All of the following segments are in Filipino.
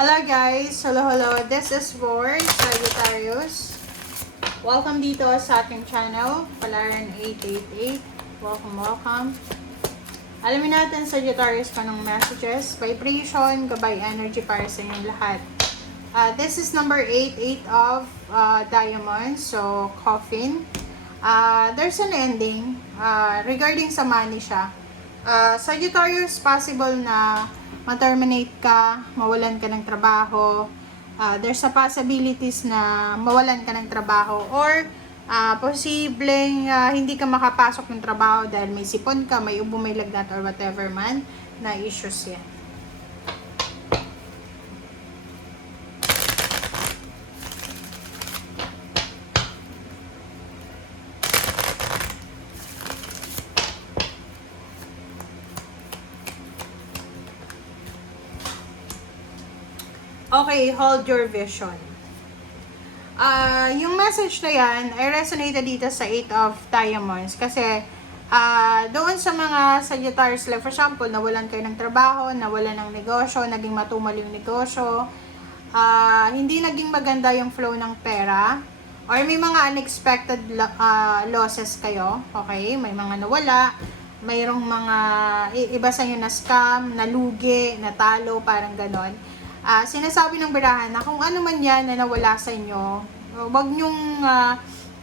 Hello guys! Hello! This is Roar, Sagittarius. Welcome dito sa aking channel, Palaran 888. Welcome. Alamin natin Sagittarius panong messages, vibration, gabay energy para sa inyong lahat. This is number 88 of Diamonds, so coffin. There's an ending regarding sa money siya. Sagittarius, possible na ma-terminate ka, mawalan ka ng trabaho. There's a possibilities na mawalan ka ng trabaho or posibleng hindi ka makapasok ng trabaho dahil may sipon ka, may ubo, may lagnat or whatever man na issues yan. Okay, hold your vision. Yung message na yan, I resonated dito sa 8 of Diamonds kasi doon sa mga Sagittarius, like for example, nawalan kayo ng trabaho, nawalan ng negosyo, naging matumal yung negosyo, hindi naging maganda yung flow ng pera, or may mga unexpected losses kayo, okay? May mga nawala, mayroong mga iba sa inyo na scam, nalugi, natalo, parang ganon. Sinasabi ng birahan na kung ano man yan na nawala sa inyo, wag nyong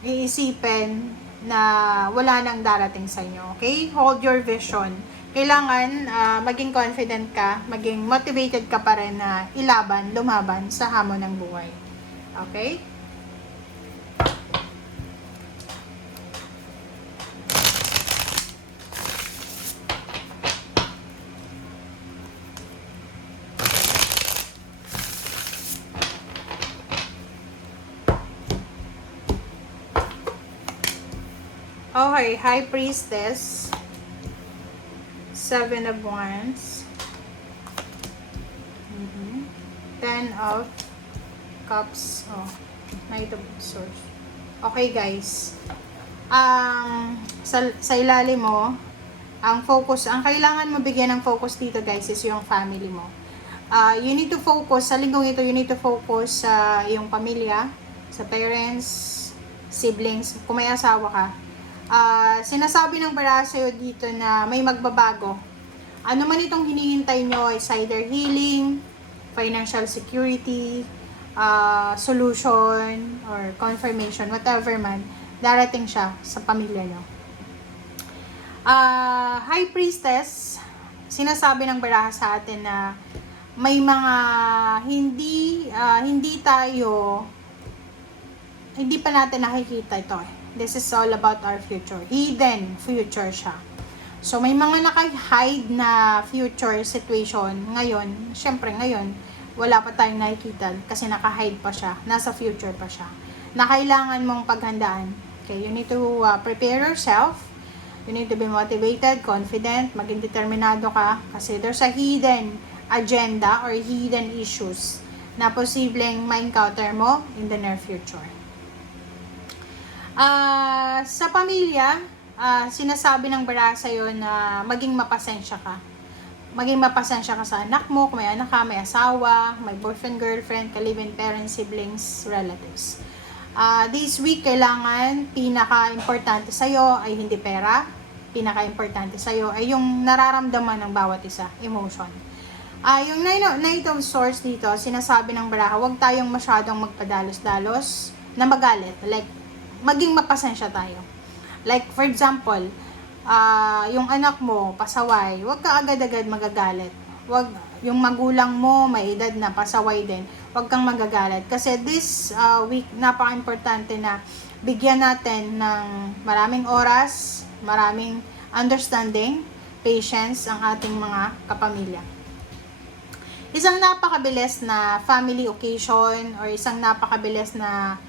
iisipin na wala nang darating sa inyo. Okay? Hold your vision. Kailangan maging confident ka, maging motivated ka pa rin na ilaban, lumaban sa hamon ng buhay. Okay? Okay, High Priestess, 7 of Wands, 10 of Cups, Knight of Swords. Okay guys, sa ilalim mo, ang kailangan mo bigyan ng focus dito guys is yung family mo. You need to focus, sa linggong ito, you need to focus sa iyong pamilya, sa parents, siblings, kung may asawa ka. Sinasabi ng bara sa'yo dito na may magbabago. Ano man itong hinihintay nyo is either healing, financial security, solution, or confirmation, whatever man, darating siya sa pamilya nyo. High Priestess, sinasabi ng baraha sa atin na may mga hindi pa natin nakikita ito eh. This is all about our future. Hidden future siya. So, may mga naka-hide na future situation ngayon. Syempre, ngayon, wala pa tayong nakikita kasi naka-hide pa siya. Nasa future pa siya. Na kailangan mong paghandaan. Okay, you need to prepare yourself. You need to be motivated, confident, maging determinado ka. Kasi there's a hidden agenda or hidden issues na posibleng ma-encounter mo in the near future. Sa pamilya, sinasabi ng bara sa'yo na maging mapasensya ka. Maging mapasensya ka sa anak mo, kung may anak ka, may asawa, may boyfriend, girlfriend, ka-live-in parents, siblings, relatives. This week, kailangan pinaka-importante sa'yo ay hindi pera. Pinaka-importante sa'yo ay yung nararamdaman ng bawat isa, emotion. Yung Knight of Swords dito, sinasabi ng baraha, huwag tayong masyadong magpadalos-dalos na magalit. Like, maging mapasensya tayo. Like, for example, yung anak mo, pasaway, huwag ka agad-agad magagalit. Huwag, yung magulang mo, may edad na, pasaway din, huwag kang magagalit. Kasi this week, napaka-importante na bigyan natin ng maraming oras, maraming understanding, patience, ang ating mga kapamilya. Isang napakabilis na family occasion or isang napakabilis na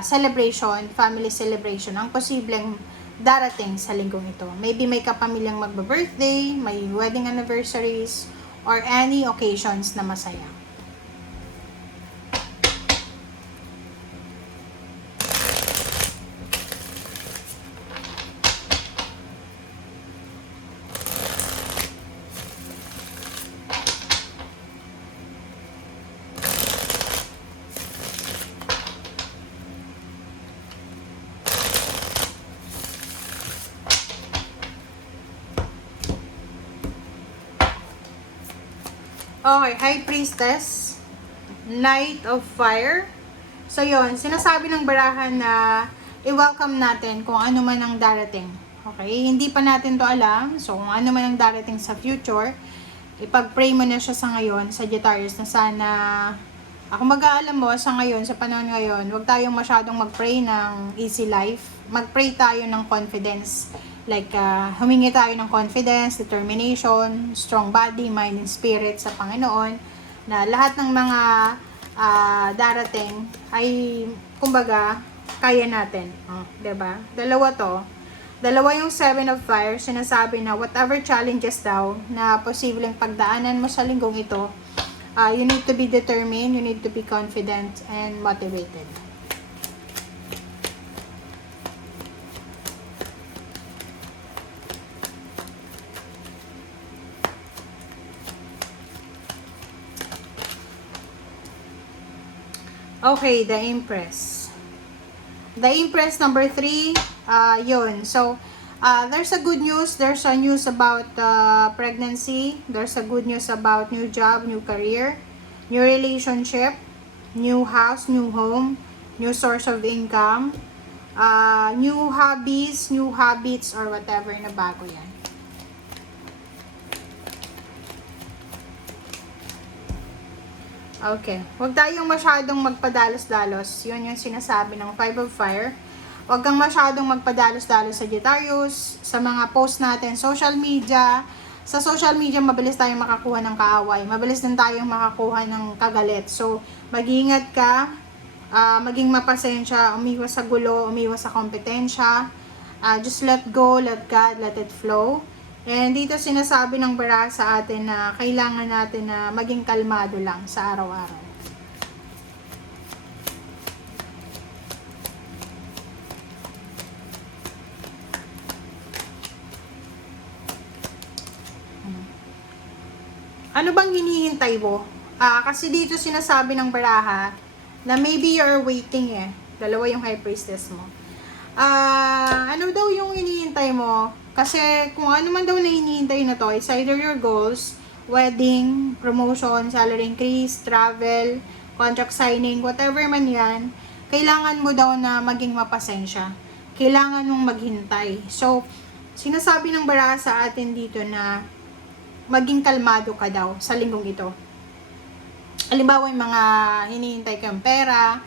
celebration, family celebration, ang posibleng darating sa linggong ito. Maybe may kapamilyang magba-birthday, may wedding anniversaries, or any occasions na masaya. Okay, High Priestess, Knight of Fire. So yon, sinasabi ng barahan na i-welcome natin kung ano man ang darating. Okay, hindi pa natin to alam. So kung ano man ang darating sa future, ipag-pray mo na siya sa ngayon, Sagittarius, na sana, ako mag-aalam mo, sa ngayon, sa panahon ngayon, huwag tayong masyadong mag-pray ng easy life. Mag-pray tayo ng confidence. Like, humingi tayo ng confidence, determination, strong body, mind, and spirit sa Panginoon, na lahat ng mga darating ay, kumbaga, kaya natin. Oh, 'di ba? Dalawa yung Seven of Fire, sinasabi na whatever challenges daw na posibleng pagdaanan mo sa linggong ito, you need to be determined, you need to be confident and motivated. Okay, the Empress. The Empress number 3, yun. So, there's a good news. There's a news about pregnancy. There's a good news about new job, new career, new relationship, new house, new home, new source of income, new hobbies, new habits, or whatever na bago yan. Okay. Huwag tayong masyadong magpadalos-dalos. Yun yung sinasabi ng Five of Fire. Huwag kang masyadong magpadalos-dalos sa Sagittarius, sa mga post natin, social media. Sa social media, mabilis tayong makakuha ng kaaway. Mabilis din tayong makakuha ng kagalit. So, mag-iingat ka, maging mapasensya, umiwas sa gulo, umiwas sa kompetensya. Just let go, let God, let it flow. And dito sinasabi ng bara sa atin na kailangan natin na maging kalmado lang sa araw-araw. Ano bang hinihintay mo? Kasi dito sinasabi ng baraha na maybe you're waiting eh. Dalawa yung High Priestess mo. Ano daw yung hinihintay mo? Kasi kung ano man daw na hinihintay na to, it's either your goals, wedding, promotion, salary increase, travel, contract signing, whatever man yan, kailangan mo daw na maging mapasensya. Kailangan mong maghintay. So, sinasabi ng baraha sa atin dito na maging kalmado ka daw sa linggong ito. Halimbawa yung mga hinihintay kang pera,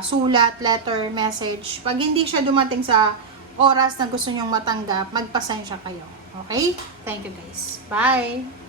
sulat, letter, message. Pag hindi siya dumating sa oras na gusto nyong matanggap, magpasensya kayo. Okay? Thank you guys. Bye!